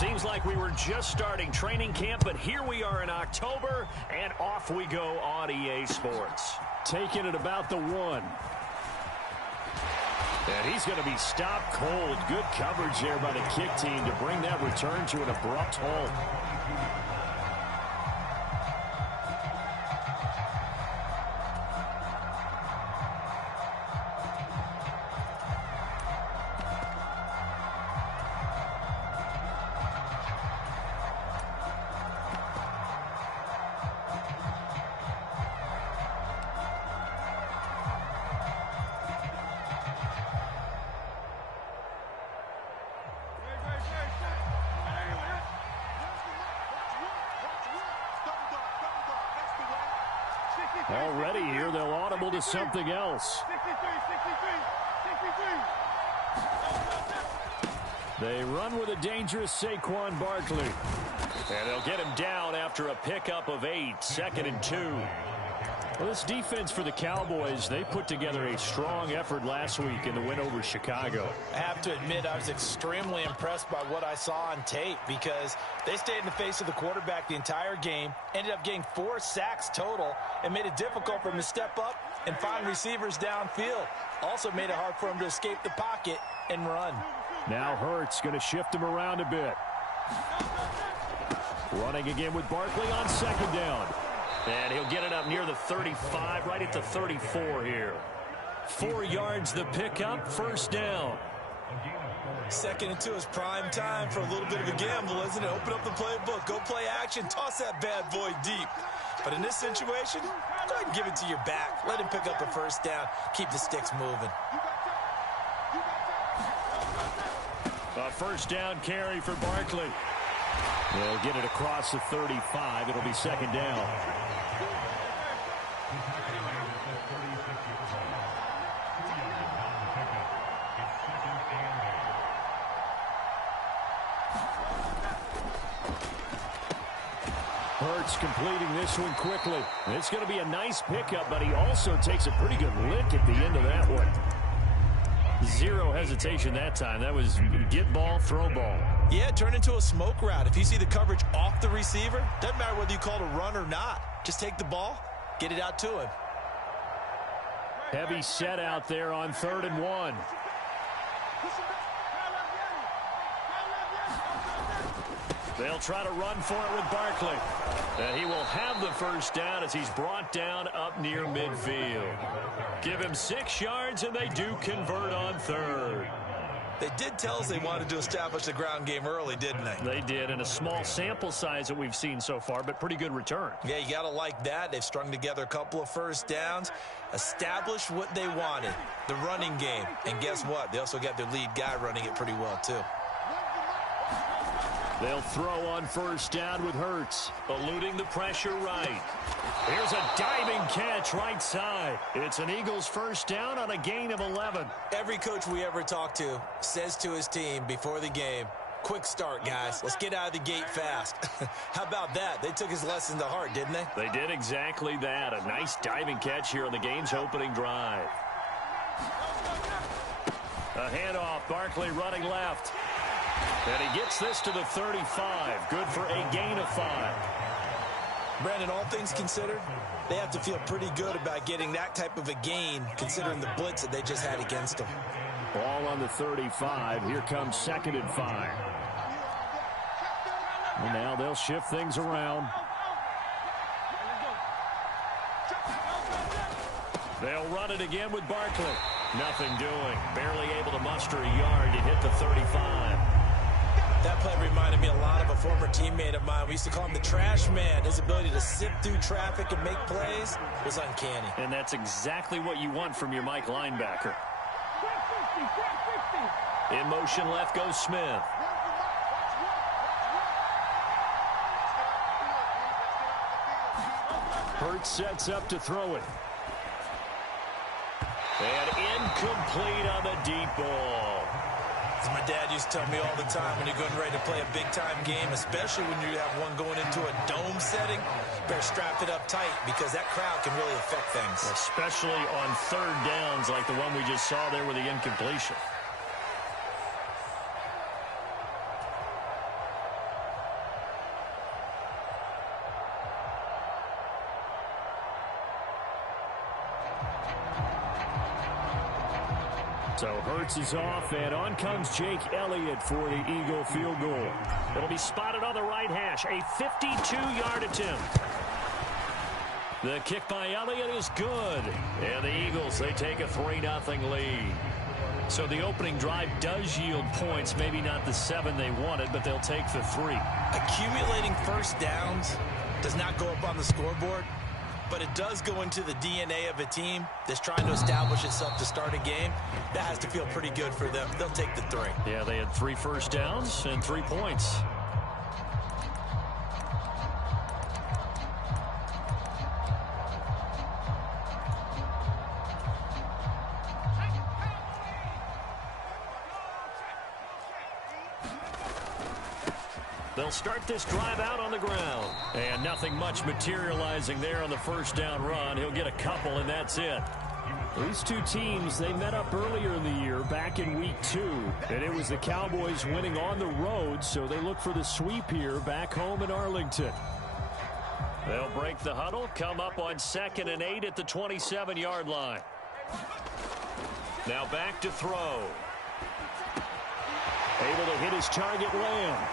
Seems like we were just starting training camp, but here we are in October, and off we go on EA Sports. Taking it about the 1. And he's going to be stopped cold. Good coverage there by the kick team to bring that return to an abrupt halt. Already here, they'll audible to something else. They run with a dangerous Saquon Barkley. And they'll get him down after a pickup of 8, 2nd and 2. Well, this defense for the Cowboys, they put together a strong effort last week in the win over Chicago. I have to admit, I was extremely impressed by what I saw on tape because they stayed in the face of the quarterback the entire game, ended up getting 4 sacks total, and made it difficult for him to step up and find receivers downfield. Also made it hard for him to escape the pocket and run. Now Hurts going to shift him around a bit. Running again with Barkley on 2nd down. And he'll get it up near the 35, right at the 34 here. 4 yards the pickup, 1st down. 2nd and 2 is prime time for a little bit of a gamble, isn't it? Open up the playbook, go play action, toss that bad boy deep. But in this situation, go ahead and give it to your back. Let him pick up a 1st down, keep the sticks moving. A 1st down carry for Barkley. They'll get it across the 35. It'll be 2nd down. Hurts completing this one quickly. It's going to be a nice pickup, but he also takes a pretty good lick at the end of that one. 0 hesitation that time. That was get ball, throw ball. Yeah, turn into a smoke route. If you see the coverage off the receiver, doesn't matter whether you call it a run or not. Just take the ball, get it out to him. Heavy set out there on 3rd and 1. They'll try to run for it with Barkley. And he will have the 1st down as he's brought down up near midfield. Give him 6 yards, and they do convert on 3rd. They did tell us they wanted to establish the ground game early, didn't they? They did, in a small sample size that we've seen so far, but pretty good return. Yeah, you got to like that. They've strung together a couple of 1st downs, established what they wanted, the running game. And guess what? They also got their lead guy running it pretty well, too. They'll throw on 1st down with Hurts, eluding the pressure right. Here's a diving catch right side. It's an Eagles 1st down on a gain of 11. Every coach we ever talk to says to his team before the game, quick start, guys. Let's get out of the gate fast. How about that? They took his lesson to heart, didn't they? They did exactly that. A nice diving catch here on the game's opening drive. A handoff, Barkley running left. And he gets this to the 35. Good for a gain of 5. Brandon, all things considered, they have to feel pretty good about getting that type of a gain, considering the blitz that they just had against them. Ball on the 35. Here comes 2nd and 5. And now they'll shift things around. They'll run it again with Barkley. Nothing doing. Barely able to muster a yard to hit the 35. That play reminded me a lot of a former teammate of mine. We used to call him the trash man. His ability to sift through traffic and make plays was uncanny. And that's exactly what you want from your Mike linebacker. In motion left goes Smith. Hurts sets up to throw it. And incomplete on the deep ball. As my dad used to tell me all the time, when you're getting ready to play a big-time game, especially when you have one going into a dome setting, you better strap it up tight because that crowd can really affect things. Especially on 3rd downs like the one we just saw there with the incompletion. So Hurts is off, and on comes Jake Elliott for the Eagle field goal. It'll be spotted on the right hash, a 52-yard attempt. The kick by Elliott is good. And the Eagles, they take a 3-0 lead. So the opening drive does yield points, maybe not the 7 they wanted, but they'll take the 3. Accumulating first downs does not go up on the scoreboard, but it does go into the DNA of a team that's trying to establish itself to start a game. That has to feel pretty good for them. They'll take the 3. Yeah, they had 3 first downs and 3 points. They'll start this drive out on the ground. And nothing much materializing there on the first down run. He'll get a couple, and that's it. These two teams, they met up earlier in the year, back in week 2. And it was the Cowboys winning on the road, so they look for the sweep here back home in Arlington. They'll break the huddle, come up on 2nd and 8 at the 27-yard line. Now back to throw. Able to hit his target, Lamb.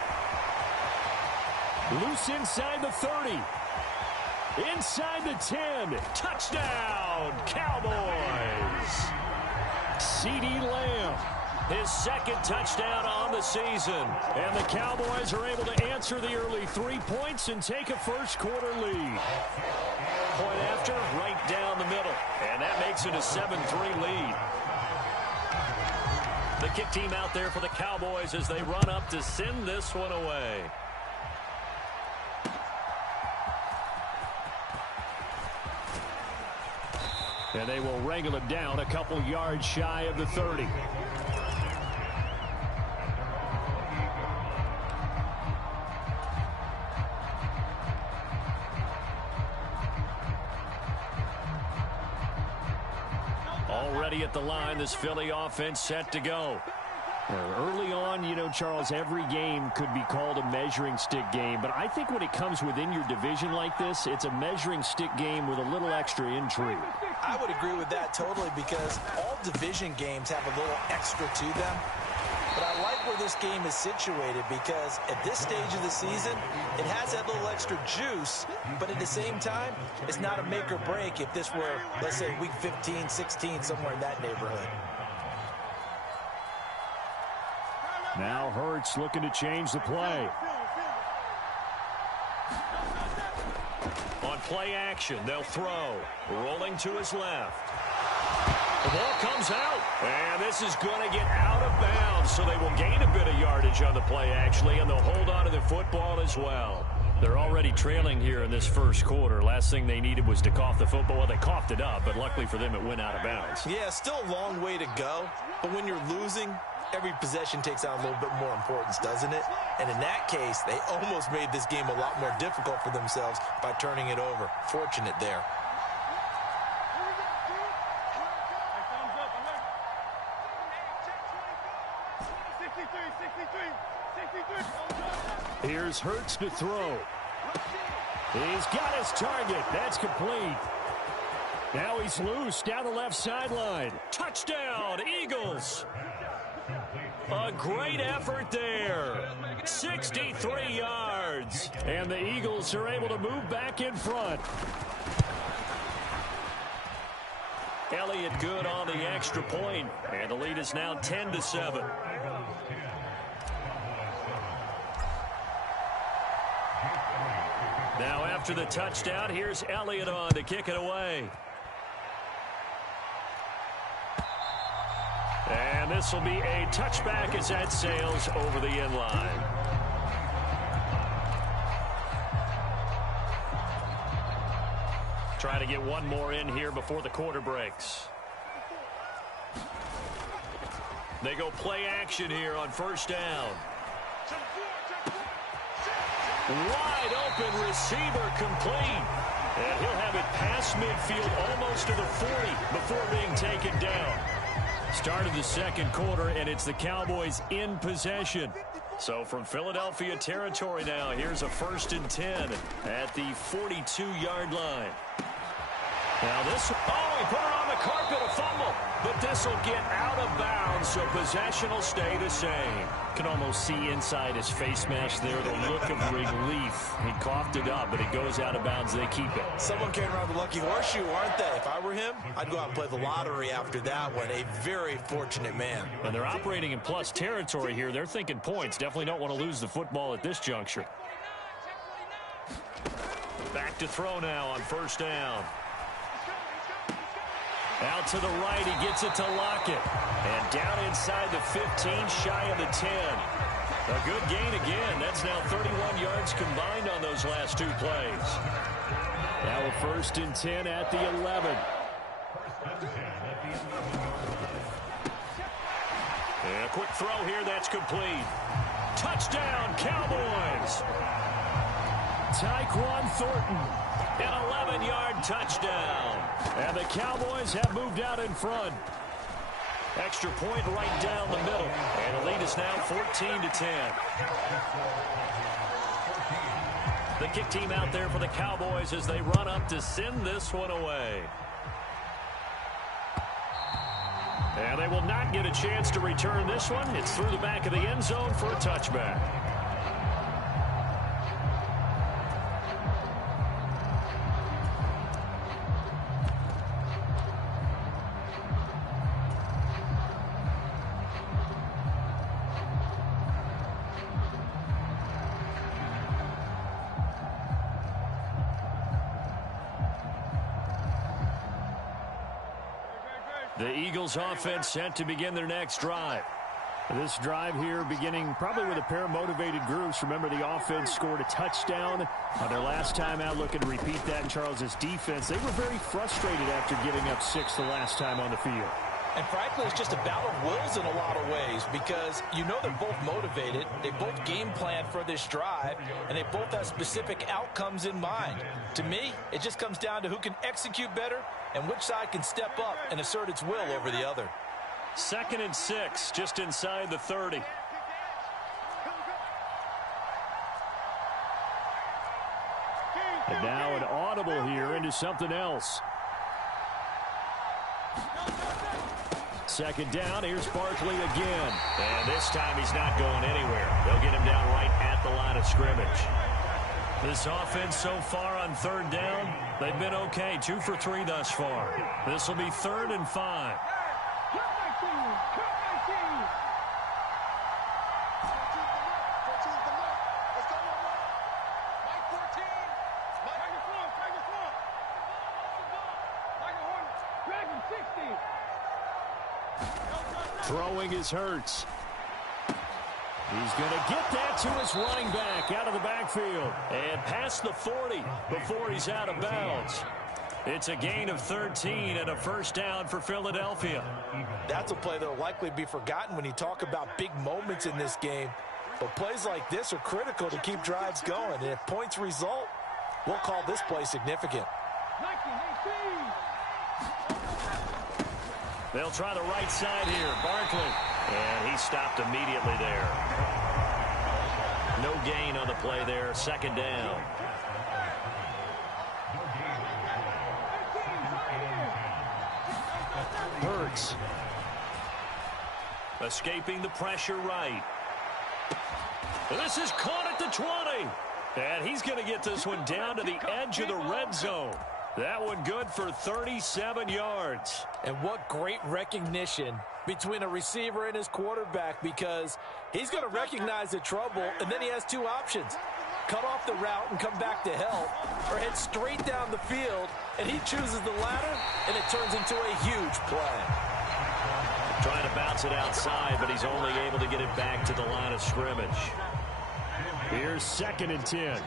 Loose inside the 30. Inside the 10. Touchdown, Cowboys. C.D. Lamb, his 2nd touchdown on the season. And the Cowboys are able to answer the early 3 points and take a first-quarter lead. Point after, right down the middle. And that makes it a 7-3 lead. The kick team out there for the Cowboys as they run up to send this one away. And they will wrangle him down a couple yards shy of the 30. Already at the line, this Philly offense set to go. Early on, you know, Charles, every game could be called a measuring stick game. But I think when it comes within your division like this, it's a measuring stick game with a little extra intrigue. I would agree with that totally because all division games have a little extra to them. But I like where this game is situated because at this stage of the season, it has that little extra juice. But at the same time, it's not a make or break if this were, let's say, week 15, 16, somewhere in that neighborhood. Now Hurts looking to change the play. On play action, they'll throw. Rolling to his left. The ball comes out. And this is going to get out of bounds, so they will gain a bit of yardage on the play, actually, and they'll hold on to the football as well. They're already trailing here in this first quarter. Last thing they needed was to cough the football. Well, they coughed it up, but luckily for them, it went out of bounds. Yeah, still a long way to go. But when you're losing, every possession takes on a little bit more importance, doesn't it? And in that case, they almost made this game a lot more difficult for themselves by turning it over. Fortunate there. Here's Hurts to throw. He's got his target. That's complete. Now he's loose down the left sideline. Touchdown, Eagles. A great effort there. 63 yards. And the Eagles are able to move back in front. Elliott good on the extra point. And the lead is now 10-7. Now after the touchdown, here's Elliott on to kick it away. And this will be a touchback as that sails over the end line. Trying to get one more in here before the quarter breaks. They go play action here on first down. Wide open receiver complete. And he'll have it past midfield almost to the 40 before being taken down. Start of the second quarter, and it's the Cowboys in possession. So from Philadelphia territory now, here's a 1st and 10 at the 42-yard line. Now this, he put it on the carpet, a fumble. But this will get out of bounds, so possession will stay the same. Can almost see inside his face mask there the look of relief. He coughed it up, but it goes out of bounds. They keep it. Someone came around the lucky horseshoe, aren't they? If I were him, I'd go out and play the lottery after that one. A very fortunate man. And they're operating in plus territory here. They're thinking points. Definitely don't want to lose the football at this juncture. Back to throw now on first down. Out to the right, he gets it to Lockett. And down inside the 15, shy of the 10. A good gain again. That's now 31 yards combined on those last two plays. Now a 1st and 10 at the 11. And a quick throw here, that's complete. Touchdown, Cowboys! Tyquan Thornton, an 11-yard touchdown. And the Cowboys have moved out in front. Extra point right down the middle. And the lead is now 14-10. The kick team out there for the Cowboys as they run up to send this one away. And they will not get a chance to return this one. It's through the back of the end zone for a touchback. The Eagles offense set to begin their next drive. This drive here beginning probably with a pair of motivated groups. Remember, the offense scored a touchdown on their last time out. Looking to repeat that in Charles's defense. They were very frustrated after giving up 6 the last time on the field. And frankly, it's just a battle of wills in a lot of ways because you know they're both motivated. They both game plan for this drive, and they both have specific outcomes in mind. To me, it just comes down to who can execute better and which side can step up and assert its will over the other. 2nd and 6, just inside the 30. And now an audible here into something else. 2nd down, here's Barkley again. And this time he's not going anywhere. They'll get him down right at the line of scrimmage. This offense so far on 3rd down, they've been okay. 2 for 3 thus far. This will be 3rd and 5. Throwing is Hurts. He's going to get that to his running back out of the backfield. And past the 40 before he's out of bounds. It's a gain of 13 and a 1st down for Philadelphia. That's a play that will likely be forgotten when you talk about big moments in this game. But plays like this are critical to keep drives going. And if points result, we'll call this play significant. They'll try the right side here. Barkley. And he stopped immediately there. No gain on the play there. 2nd down. Hurts. Escaping the pressure right. This is caught at the 20. And he's going to get this one down to the edge of the red zone. That one good for 37 yards. And what great recognition between a receiver and his quarterback, because he's going to recognize the trouble, and then he has 2 options. Cut off the route and come back to help, or head straight down the field, and he chooses the latter, and it turns into a huge play. Trying to bounce it outside, but he's only able to get it back to the line of scrimmage. Here's 2nd and 10.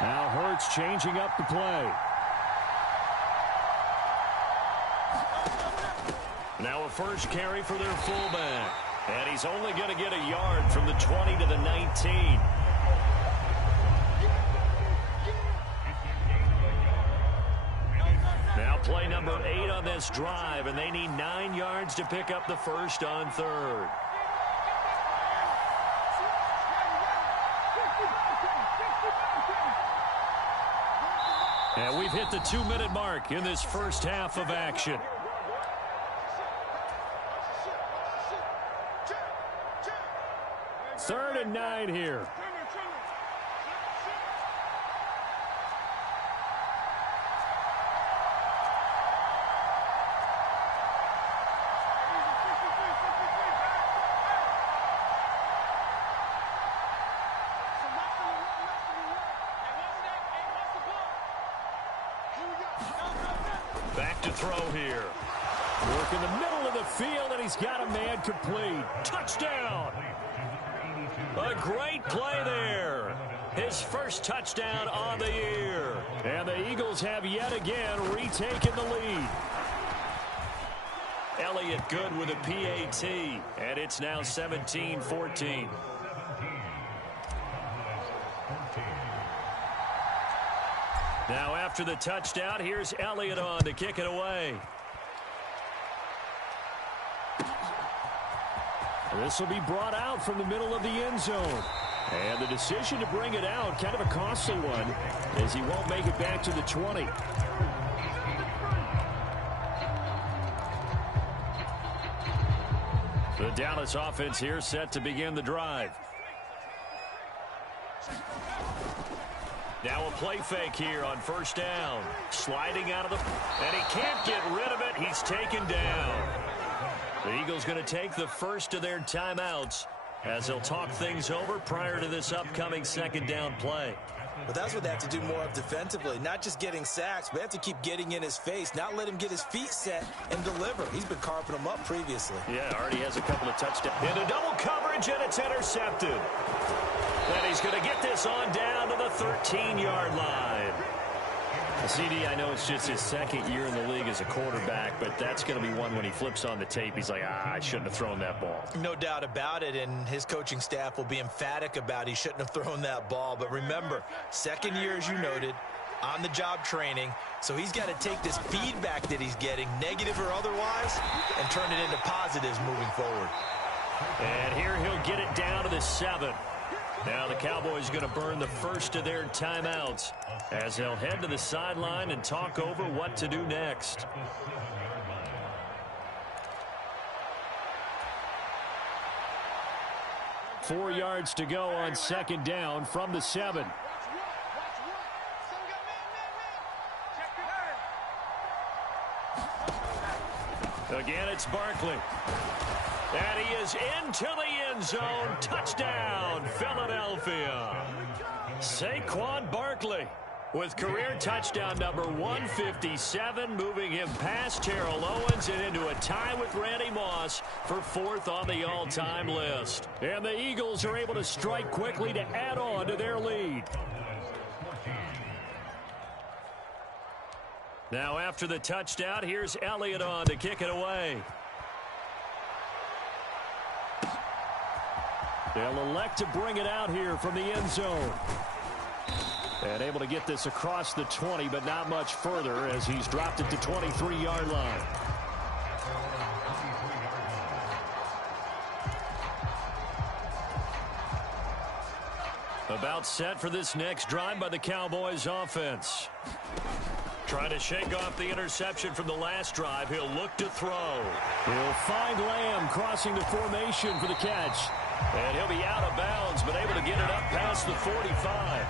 Now Hurts changing up the play. Now a 1st carry for their fullback. And he's only going to get a yard from the 20 to the 19. Now play number 8 on this drive, and they need 9 yards to pick up the 1st on 3rd. And we've hit the 2-minute mark in this first half of action. Third and 9 here. Back to throw here. Work in the middle of the field, and he's got a man complete. Touchdown! A great play there. His first touchdown on the year. And the Eagles have yet again retaken the lead. Elliott good with a PAT, and it's now 17-14. Now after the touchdown, here's Elliott on to kick it away. This will be brought out from the middle of the end zone. And the decision to bring it out, kind of a costly one, as he won't make it back to the 20. The Dallas offense here set to begin the drive. Now a play fake here on first down. Sliding out of the... And he can't get rid of it. He's taken down. The Eagles going to take the first of their timeouts as they'll talk things over prior to this upcoming second down play. But that's what they have to do more of defensively. Not just getting sacks, but they have to keep getting in his face, not let him get his feet set and deliver. He's been carving them up previously. Yeah, already has a couple of touchdowns. Into double coverage, and it's intercepted. And he's going to get this on down to the 13-yard line. CD, I know it's just his second year in the league as a quarterback, but that's going to be one when he flips on the tape. He's like, I shouldn't have thrown that ball. No doubt about it, and his coaching staff will be emphatic about he shouldn't have thrown that ball. But remember, second year, as you noted, on-the-job training, so he's got to take this feedback that he's getting, negative or otherwise, and turn it into positives moving forward. And here he'll get it down to the 7. Now the Cowboys going to burn the first of their timeouts as they'll head to the sideline and talk over what to do next. Four yards to go on second down from the 7. Again, it's Barkley. And he is into the end zone. Touchdown, Philadelphia. Saquon Barkley with career touchdown number 157, moving him past Terrell Owens and into a tie with Randy Moss for 4th on the all-time list. And the Eagles are able to strike quickly to add on to their lead. Now after the touchdown, here's Elliott on to kick it away. They'll elect to bring it out here from the end zone. And able to get this across the 20, but not much further as he's dropped it to 23-yard line. About set for this next drive by the Cowboys offense. Trying to shake off the interception from the last drive. He'll look to throw. He'll find Lamb crossing the formation for the catch. And he'll be out of bounds, but able to get it up past the 45.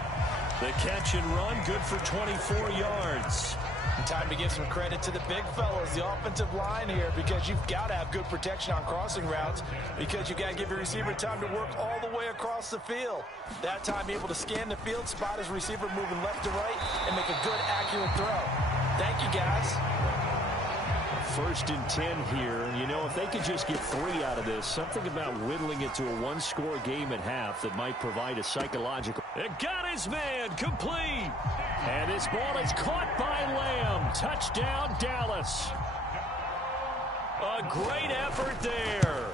The catch and run, good for 24 yards. And time to give some credit to the big fellas, the offensive line here, because you've got to have good protection on crossing routes, because you've got to give your receiver time to work all the way across the field. That time able to scan the field, spot his receiver moving left to right, and make a good, accurate throw. Thank you, guys. 1st and 10 here. You know, if they could just get 3 out of this, something about whittling it to a one-score game at half that might provide a psychological. It got his man complete. And this ball is caught by Lamb. Touchdown, Dallas. A great effort there.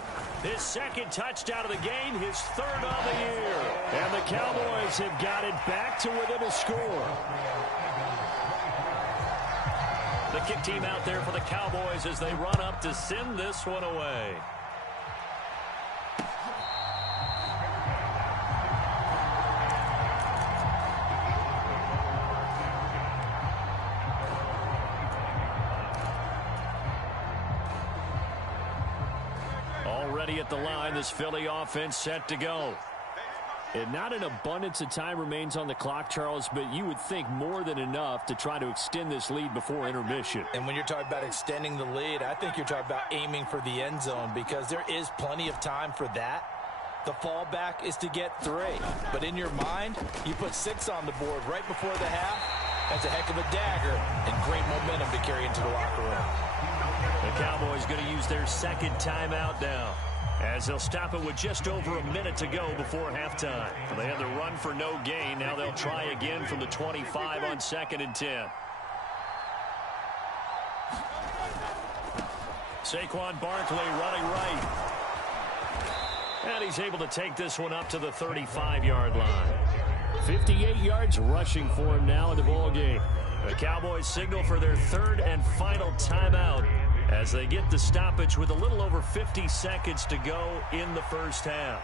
His second touchdown of the game, his 3rd on the year. And the Cowboys have got it back to within a score. The kick team out there for the Cowboys as they run up to send this one away. ready at the line. This Philly offense set to go. And not an abundance of time remains on the clock, Charles, but you would think more than enough to try to extend this lead before intermission. And when you're talking about extending the lead, I think you're talking about aiming for the end zone because there is plenty of time for that. The fallback is to get 3. But in your mind, you put 6 on the board right before the half. That's a heck of a dagger and great momentum to carry into the locker room. The Cowboys going to use their second timeout now, as they'll stop it with just over a minute to go before halftime. They had the run for no gain. Now they'll try again from the 25 on 2nd and 10. Saquon Barkley running right. And he's able to take this one up to the 35-yard line. 58 yards rushing for him now in the ballgame. The Cowboys signal for their 3rd and final timeout as they get the stoppage with a little over 50 seconds to go in the first half.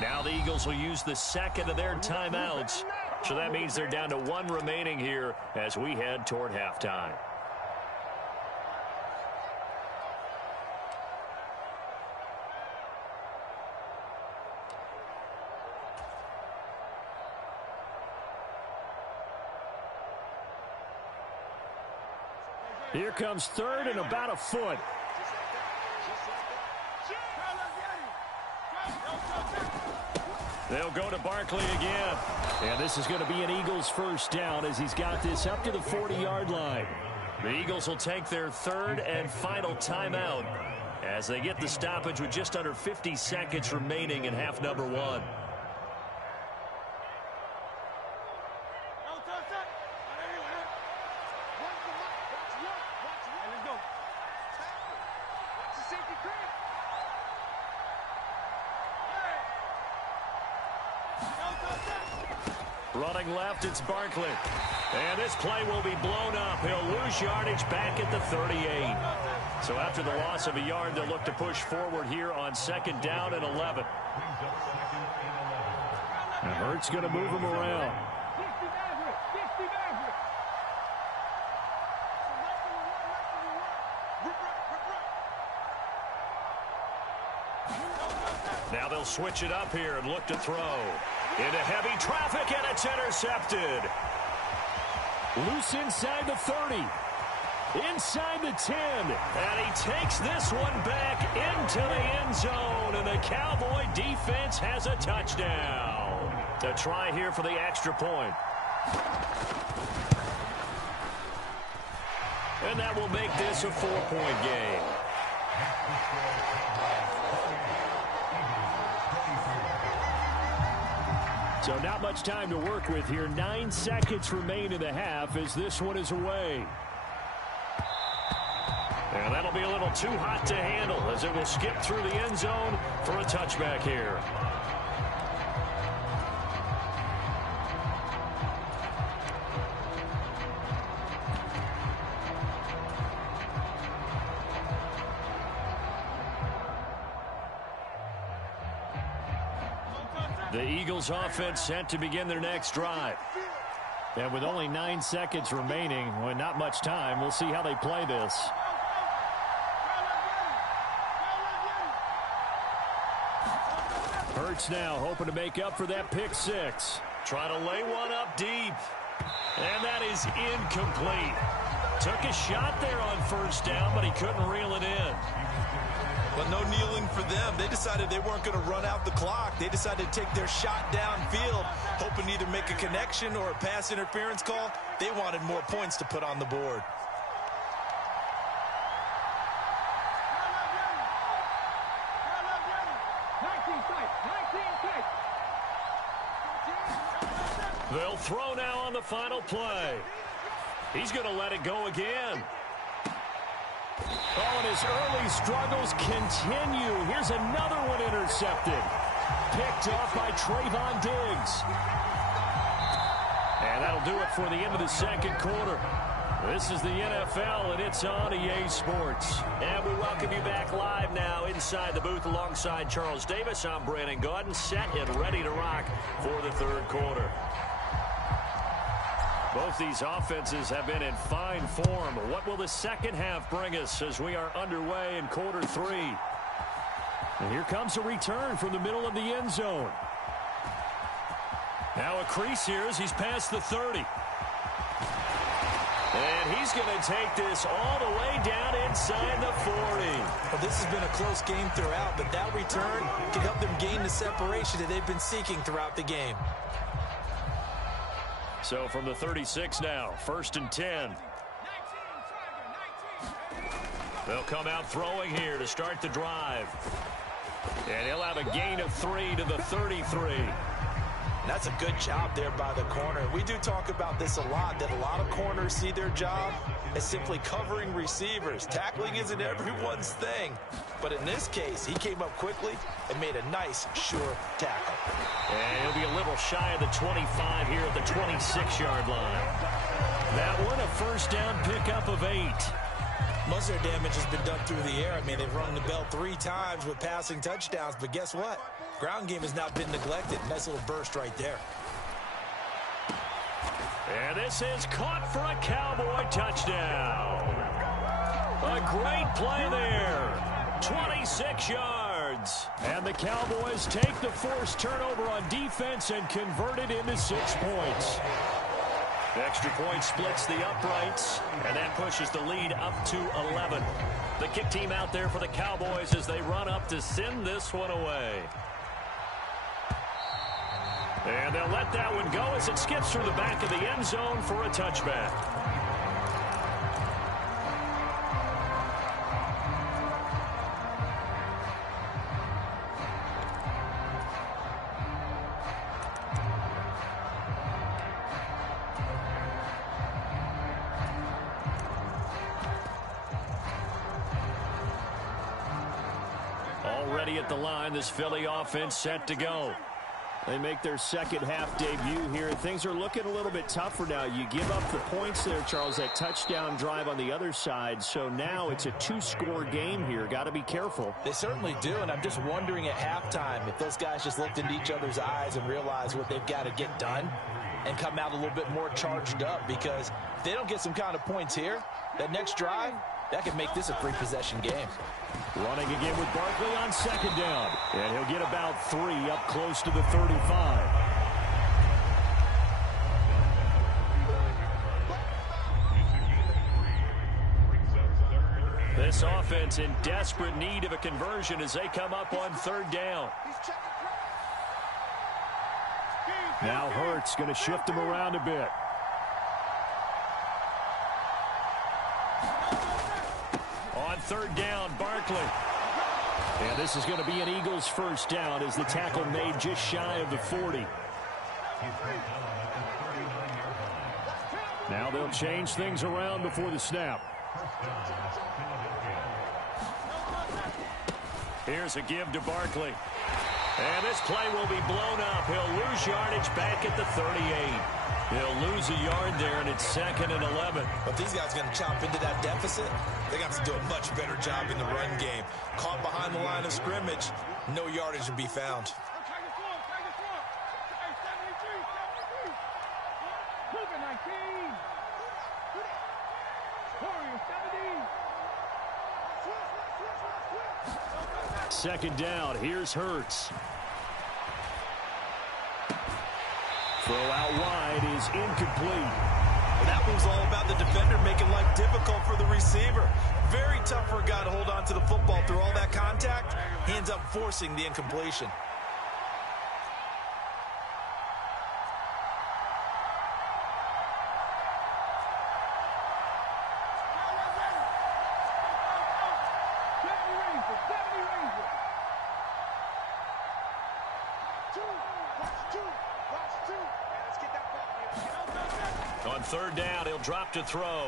Now the Eagles will use the second of their timeouts. So that means they're down to 1 remaining here as we head toward halftime. Here comes 3rd and about a foot. They'll go to Barkley again. And this is going to be an Eagles first down as he's got this up to the 40-yard line. The Eagles will take their 3rd and final timeout as they get the stoppage with just under 50 seconds remaining in half number 1. Running left, it's Barkley. And this play will be blown up. He'll lose yardage back at the 38. So after the loss of a yard, they'll look to push forward here on 2nd down and 11. And Hurts going to move him around. Now they'll switch it up here and look to throw. Into heavy traffic, and it's intercepted. Loose inside the 30. Inside the 10. And he takes this one back into the end zone. And the Cowboy defense has a touchdown. A try here for the extra point. And that will make this a 4-point game. So not much time to work with here. 9 seconds remain in the half as this one is away. And that'll be a little too hot to handle as it will skip through the end zone for a touchback here. The Eagles offense set to begin their next drive. And with only 9 seconds remaining, well, not much time, we'll see how they play this. Hurts now hoping to make up for that pick 6. Trying to lay one up deep. And that is incomplete. Took a shot there on 1st down, but he couldn't reel it in. But no kneeling for them. They decided they weren't going to run out the clock. They decided to take their shot downfield, hoping to either make a connection or a pass interference call. They wanted more points to put on the board. They'll throw now on the final play. He's going to let it go again. Oh, and his early struggles continue. Here's another one intercepted. Picked off by Trayvon Diggs. And that'll do it for the end of the second quarter. This is the NFL, and it's on EA Sports. And we welcome you back live now inside the booth alongside Charles Davis. I'm Brandon Gaudin, set and ready to rock for the third quarter. Both these offenses have been in fine form. What will the second half bring us as we are underway in quarter three? And here comes a return from the middle of the end zone. Now a crease here as he's past the 30. And he's going to take this all the way down inside the 40. Well, this has been a close game throughout, but that return can help them gain the separation that they've been seeking throughout the game. So from the 36 now, 1st and 10. They'll come out throwing here to start the drive. And he'll have a gain of 3 to the 33. That's a good job there by the corner. We do talk about this a lot, that a lot of corners see their job as simply covering receivers. Tackling isn't everyone's thing. But in this case, he came up quickly and made a nice, sure tackle. And he'll be a little shy of the 25 here at the 26-yard line. That one, a first down pickup of 8. Most of their damage has been done through the air. I mean, they've rung the bell 3 times with passing touchdowns, but guess what? Ground game has not been neglected. Nice little burst right there. And this is caught for a Cowboy touchdown. A great play there. 26 yards. And the Cowboys take the forced turnover on defense and convert it into 6 points. The extra point splits the uprights, and that pushes the lead up to 11. The kick team out there for the Cowboys as they run up to send this one away. And they'll let that one go as it skips through the back of the end zone for a touchback. Already at the line, this Philly offense set to go. They make their second half debut here. Things are looking a little bit tougher now. You give up the points there, Charles, that touchdown drive on the other side. So now it's a 2-score game here. Got to be careful. They certainly do, and I'm just wondering at halftime if those guys just looked into each other's eyes and realized what they've got to get done and come out a little bit more charged up, because if they don't get some kind of points here, that next drive, that could make this a 3-possession game. Running again with Barkley on second down. And he'll get about 3 up close to the 35. This offense in desperate need of a conversion as they come up on 3rd down. Now Hurts going to shift him around a bit. On 3rd down, Barkley. And this is going to be an Eagles first down as the tackle made just shy of the 40. Now they'll change things around before the snap. Here's a give to Barkley. And this play will be blown up. He'll lose yardage back at the 38. He'll lose a yard there, and it's 2nd and 11. But these guys are going to chop into that deficit. They got to do a much better job in the run game. Caught behind the line of scrimmage, no yardage to be found. Second down, here's Hurts. Throw out wide is incomplete. That was all about the defender making life difficult for the receiver. Very tough for a guy to hold on to the football through all that contact. He ends up forcing the incompletion. On 3rd down, he'll drop to throw.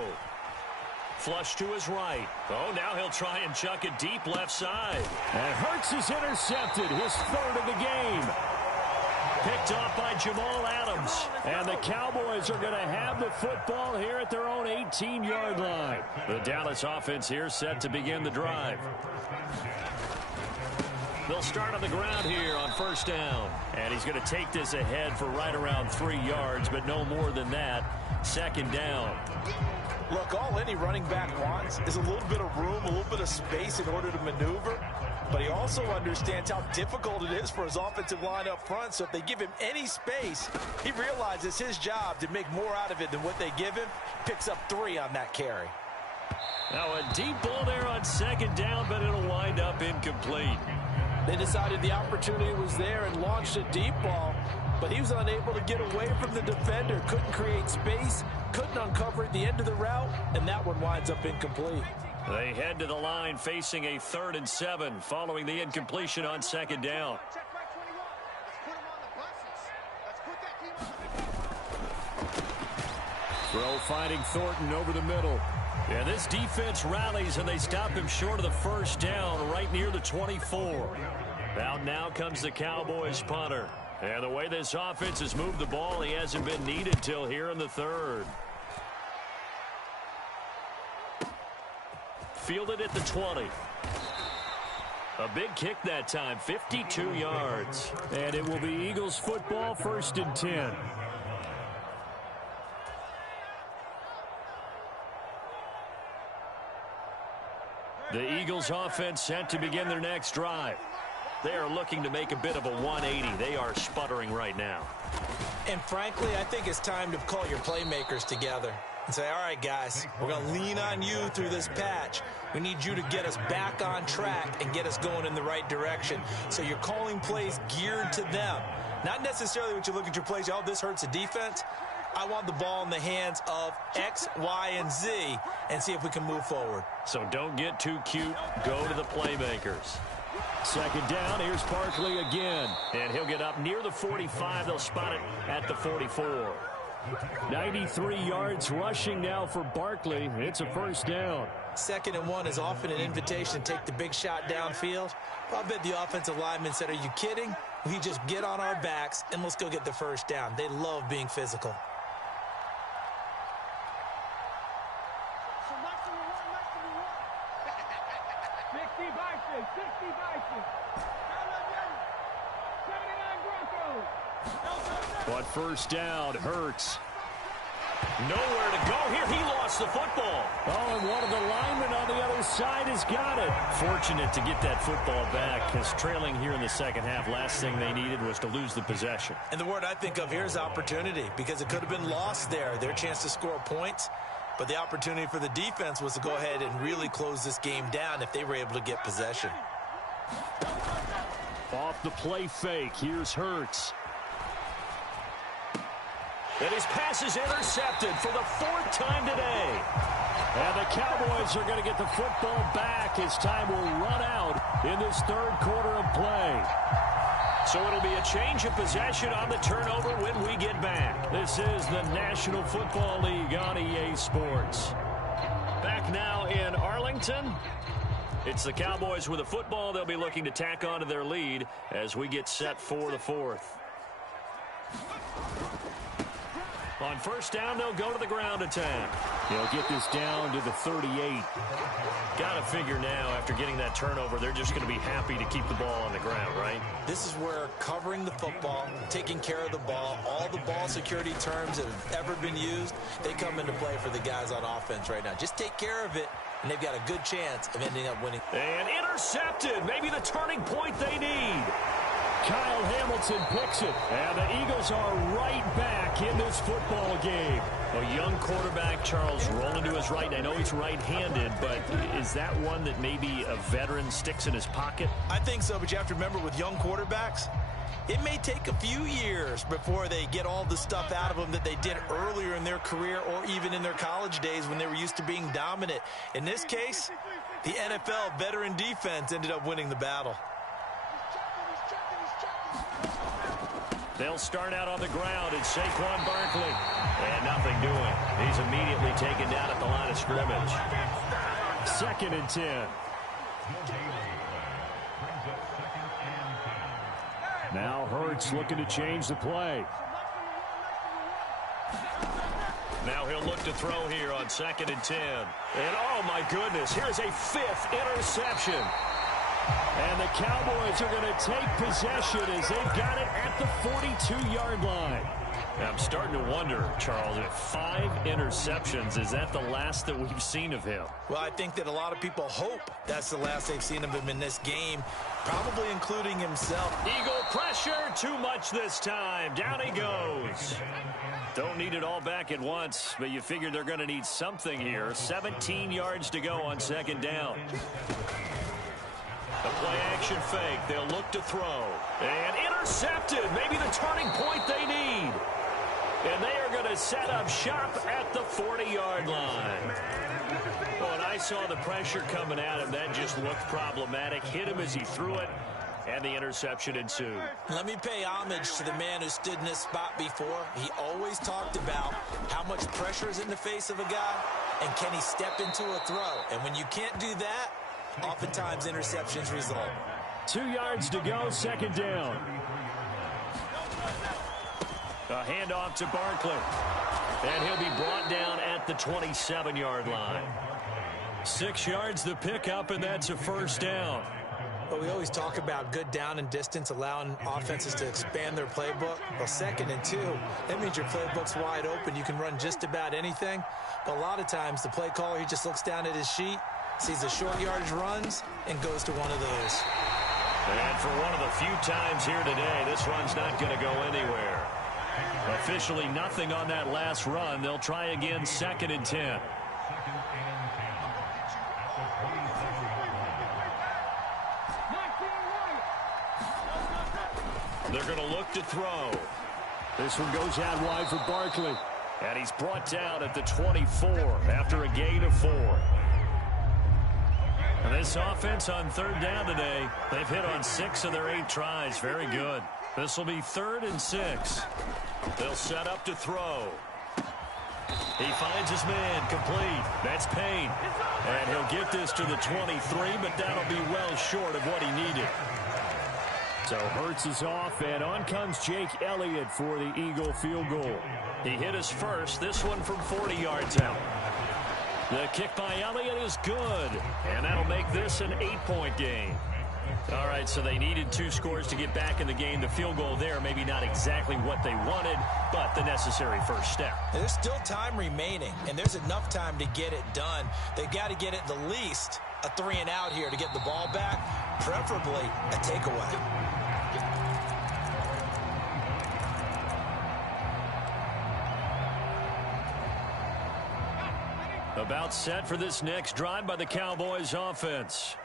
Flush to his right. Oh, now he'll try and chuck it deep left side. And Hurts is intercepted, his 3rd of the game. picked off by Jamal Adams. And the Cowboys are going to have the football here at their own 18-yard line. The Dallas offense here set to begin the drive. They'll start on the ground here on first down. And he's going to take this ahead for right around 3 yards, but no more than that. Second down. Look, all any running back wants is a little bit of room, a little bit of space in order to maneuver. But he also understands how difficult it is for his offensive line up front. So if they give him any space, he realizes his job to make more out of it than what they give him. Picks up 3 on that carry. Now a deep ball there on second down, but it'll wind up incomplete. They decided the opportunity was there and launched a deep ball, but he was unable to get away from the defender, couldn't create space, couldn't uncover at the end of the route, and that one winds up incomplete. They head to the line facing a 3rd and 7 following the incompletion on second down. Throw finding Thornton over the middle. And this defense rallies, and they stop him short of the first down right near the 24. Out now comes the Cowboys punter. And the way this offense has moved the ball, he hasn't been needed till here in the 3rd. Fielded at the 20. A big kick that time, 52 yards. And it will be Eagles football, 1st and 10. The Eagles offense set to begin their next drive. They are looking to make a bit of a 180. They are sputtering right now. And frankly, I think it's time to call your playmakers together and say, all right, guys, we're going to lean on you through this patch. We need you to get us back on track and get us going in the right direction. So you're calling plays geared to them. Not necessarily what you look at your plays, oh, this hurts the defense. I want the ball in the hands of X, Y, and Z and see if we can move forward. So don't get too cute. Go to the playmakers. Second down, here's Barkley again. And he'll get up near the 45. They'll spot it at the 44. 93 yards rushing now for Barkley. It's a first down. 2nd and 1 is often an invitation to take the big shot downfield. I bet the offensive lineman said, are you kidding? We just get on our backs and let's go get the first down. They love being physical. But first down, Hurts. Nowhere to go here. He lost the football. Oh, and one of the linemen on the other side has got it. Fortunate to get that football back, because trailing here in the second half, last thing they needed was to lose the possession. And the word I think of here is opportunity, because it could have been lost there. Their chance to score points, but the opportunity for the defense was to go ahead and really close this game down if they were able to get possession. Off the play fake, here's Hurts. And his pass is intercepted for the 4th time today. And the Cowboys are going to get the football back as time will run out in this 3rd quarter of play. So it'll be a change of possession on the turnover when we get back. This is the National Football League on EA Sports. Back now in Arlington. It's the Cowboys with the football. They'll be looking to tack on to their lead as we get set for the 4th. On first down, they'll go to the ground attack. They'll get this down to the 38. Got to figure now, after getting that turnover, they're just going to be happy to keep the ball on the ground, right? This is where covering the football, taking care of the ball, all the ball security terms that have ever been used, they come into play for the guys on offense right now. Just take care of it, and they've got a good chance of ending up winning. And intercepted. Maybe the turning point they need. Kyle Hamilton picks it, and the Eagles are right back in this football game. A young quarterback, Charles, rolling to his right. I know he's right-handed, but is that one that maybe a veteran sticks in his pocket? I think so, but you have to remember with young quarterbacks, it may take a few years before they get all the stuff out of them that they did earlier in their career or even in their college days when they were used to being dominant. In this case, the NFL veteran defense ended up winning the battle. They'll start out on the ground, and Saquon Barkley. And nothing doing. He's immediately taken down at the line of scrimmage. 2nd and 10. Now Hurts looking to change the play. Now he'll look to throw here on 2nd and 10. And oh my goodness, here's a 5th interception. And the Cowboys are going to take possession as they've got it at the 42-yard line. I'm starting to wonder, Charles, if 5 interceptions, is that the last that we've seen of him? Well, I think that a lot of people hope that's the last they've seen of him in this game, probably including himself. Eagle pressure, too much this time. Down he goes. Don't need it all back at once, but you figure they're going to need something here. 17 yards to go on 2nd down. The play-action fake. They'll look to throw. And intercepted. Maybe the turning point they need. And they are going to set up shop at the 40-yard line. When I saw the pressure coming at him, that just looked problematic. Hit him as he threw it, and the interception ensued. Let me pay homage to the man who stood in this spot before. He always talked about how much pressure is in the face of a guy, and can he step into a throw. And when you can't do that, oftentimes interceptions result. 2 yards to go, 2nd down. A handoff to Barkley. And he'll be brought down at the 27-yard line. 6 yards the pickup, and that's a 1st down. But we always talk about good down and distance, allowing offenses to expand their playbook. Well, 2nd and 2, that means your playbook's wide open. You can run just about anything. But a lot of times, the play caller, he just looks down at his sheet, sees the short yardage runs, and goes to one of those. And for one of the few times here today, this run's not going to go anywhere. Officially nothing on that last run. They'll try again 2nd and 10. They're going to look to throw. This one goes out wide for Barkley. And he's brought down at the 24 after a gain of 4. And this offense on 3rd down today, they've hit on 6 of their 8 tries. Very good. This will be 3rd and 6. They'll set up to throw. He finds his man complete. That's Payne. And he'll get this to the 23, but that'll be well short of what he needed. So Hurts is off, and on comes Jake Elliott for the Eagle field goal. He hit his first, this one from 40 yards out. The kick by Elliott is good, and that'll make this an 8-point game. All right, so they needed 2 scores to get back in the game. The field goal there, maybe not exactly what they wanted, but the necessary first step. There's still time remaining, and there's enough time to get it done. They've got to get it the least a 3 and out here to get the ball back, preferably a takeaway. About set for this next drive by the Cowboys offense.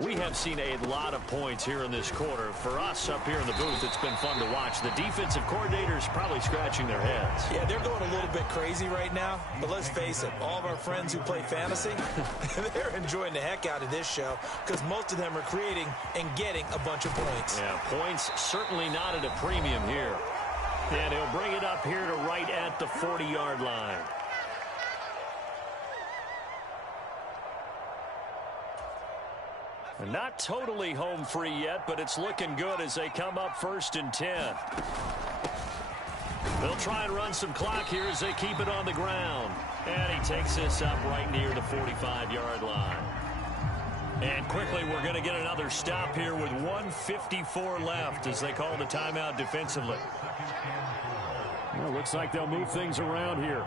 We have seen a lot of points here in this quarter. For us up here in the booth, it's been fun to watch. The defensive coordinators probably scratching their heads. Yeah, they're going a little bit crazy right now. But let's face it, all of our friends who play fantasy, they're enjoying the heck out of this show because most of them are creating and getting a bunch of points. Yeah, points certainly not at a premium here. And he'll bring it up here to right at the 40-yard line. Not totally home free yet, but it's looking good as they come up 1st and 10. They'll try and run some clock here as they keep it on the ground. And he takes this up right near the 45-yard line. And quickly, we're going to get another stop here with 1:54 left as they call the timeout defensively. Well, looks like they'll move things around here.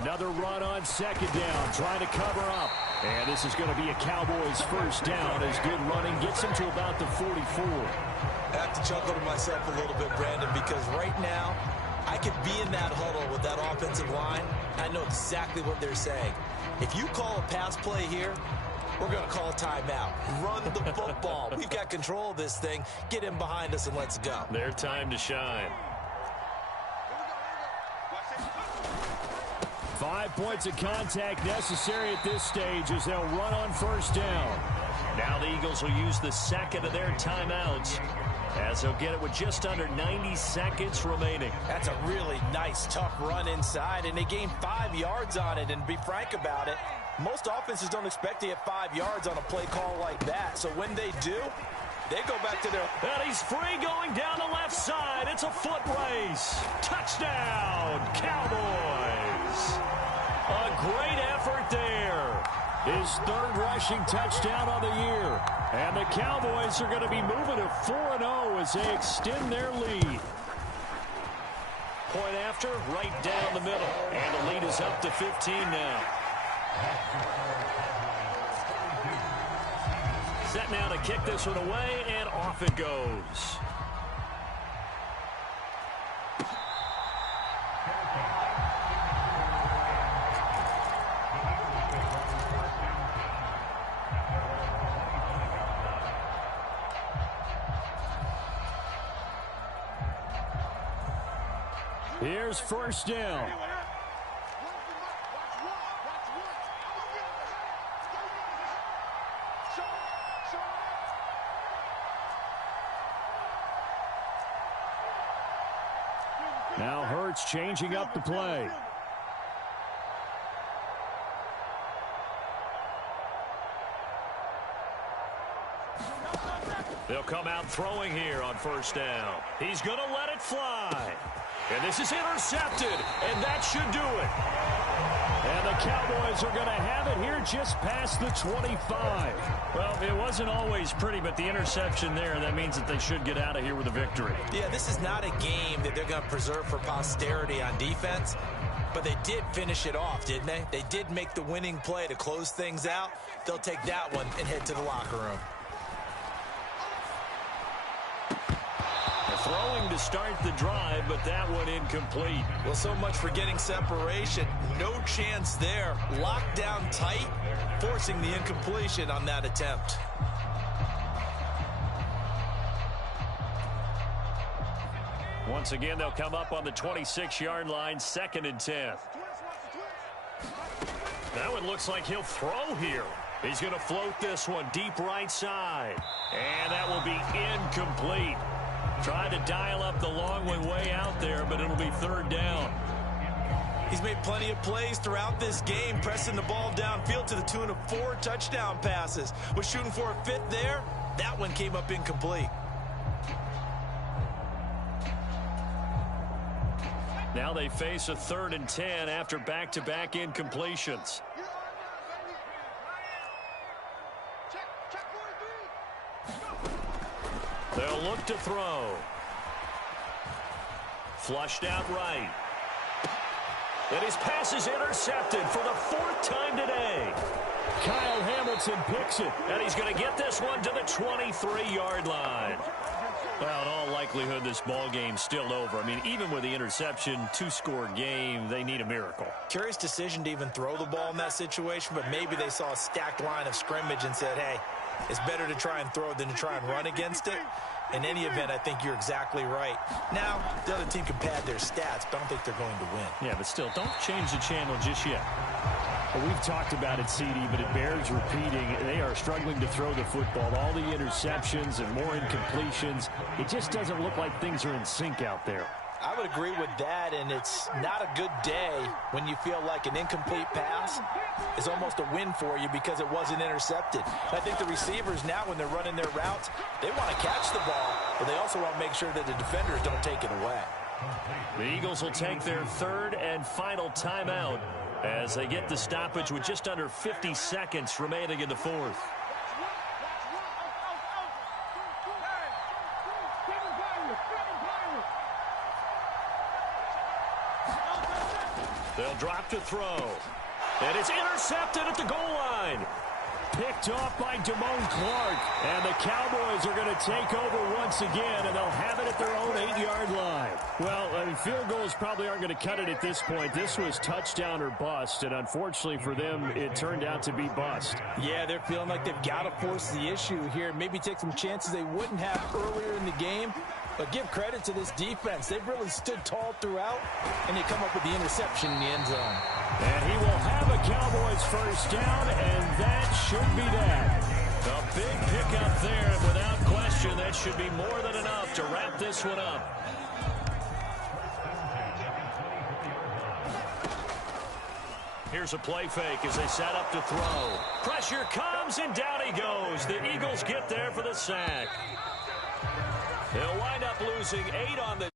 Another run on 2nd down, trying to cover up. And this is going to be a Cowboys 1st down as good running gets him to about the 44. I have to chuckle to myself a little bit, Brandon, because right now I could be in that huddle with that offensive line. I know exactly what they're saying. If you call a pass play here, we're going to call a timeout. Run the football. We've got control of this thing. Get him behind us and let's go. Their time to shine. 5 points of contact necessary at this stage as they'll run on 1st down. Now the Eagles will use the 2nd of their timeouts as they'll get it with just under 90 seconds remaining. That's a really nice, tough run inside, and they gained 5 yards on it. And be frank about it, Most offenses don't expect to get 5 yards on a play call like that. So when they do, they go back to their... And he's free going down the left side. It's a foot race. Touchdown, Cowboys. A great effort there. His third rushing touchdown on the year. And the Cowboys are going to be moving to 4-0 as they extend their lead. Point after, right down the middle. And the lead is up to 15 now. Set now to kick this one away, and off it goes. Here's first down. Now Hurts changing up the play. They'll come out throwing here on first down. He's going to let it fly. And this is intercepted, and that should do it. And the Cowboys are going to have it here just past the 25. Well, it wasn't always pretty, but the interception there, that means that they should get out of here with a victory. Yeah, this is not a game that they're going to preserve for posterity on defense, but they did finish it off, didn't they? They did make the winning play to close things out. They'll take that one and head to the locker room. Throwing to start the drive, but that one incomplete. Well, so much for getting separation. No chance there. Locked down tight, forcing the incompletion on that attempt. Once again, they'll come up on the 26-yard line, 2nd and 10. That one looks like he'll throw here. He's going to float this one deep right side. And that will be incomplete. Tried to dial up the long way out there, but it'll be 3rd down. He's made plenty of plays throughout this game, pressing the ball downfield to the tune of 4 touchdown passes. Was shooting for a 5th there. That one came up incomplete. Now they face a 3rd and 10 after back-to-back incompletions. They'll look to throw. Flushed out right. And his pass is intercepted for the 4th time today. Kyle Hamilton picks it. And he's going to get this one to the 23-yard line. Well, in all likelihood, this ball game's still over. I mean, even with the interception, 2-score game, they need a miracle. Curious decision to even throw the ball in that situation, but maybe they saw a stacked line of scrimmage and said, hey, it's better to try and throw than to try and run against it. In any event, I think you're exactly right. Now, the other team can pad their stats, but I don't think they're going to win. Yeah, but still, don't change the channel just yet. Well, we've talked about it, CD, but it bears repeating. They are struggling to throw the football. All the interceptions and more incompletions. It just doesn't look like things are in sync out there. I would agree with that, and it's not a good day when you feel like an incomplete pass is almost a win for you because it wasn't intercepted. I think the receivers now, when they're running their routes, they want to catch the ball, but they also want to make sure that the defenders don't take it away. The Eagles will take their 3rd and final timeout as they get the stoppage with just under 50 seconds remaining in the 4th. They'll drop to throw. And it's intercepted at the goal line. Picked off by Damone Clark. And the Cowboys are going to take over once again, and they'll have it at their own 8-yard line. Well, I mean, field goals probably aren't going to cut it at this point. This was touchdown or bust, and unfortunately for them, it turned out to be bust. Yeah, they're feeling like they've got to force the issue here. Maybe take some chances they wouldn't have earlier in the game. But give credit to this defense. They've really stood tall throughout, and they come up with the interception in the end zone. And he will have a Cowboys first down, and that should be that. A big pickup there, and without question, that should be more than enough to wrap this one up. Here's a play fake as they set up to throw. Pressure comes, and down he goes. The Eagles get there for the sack. They'll wind up losing 8 on the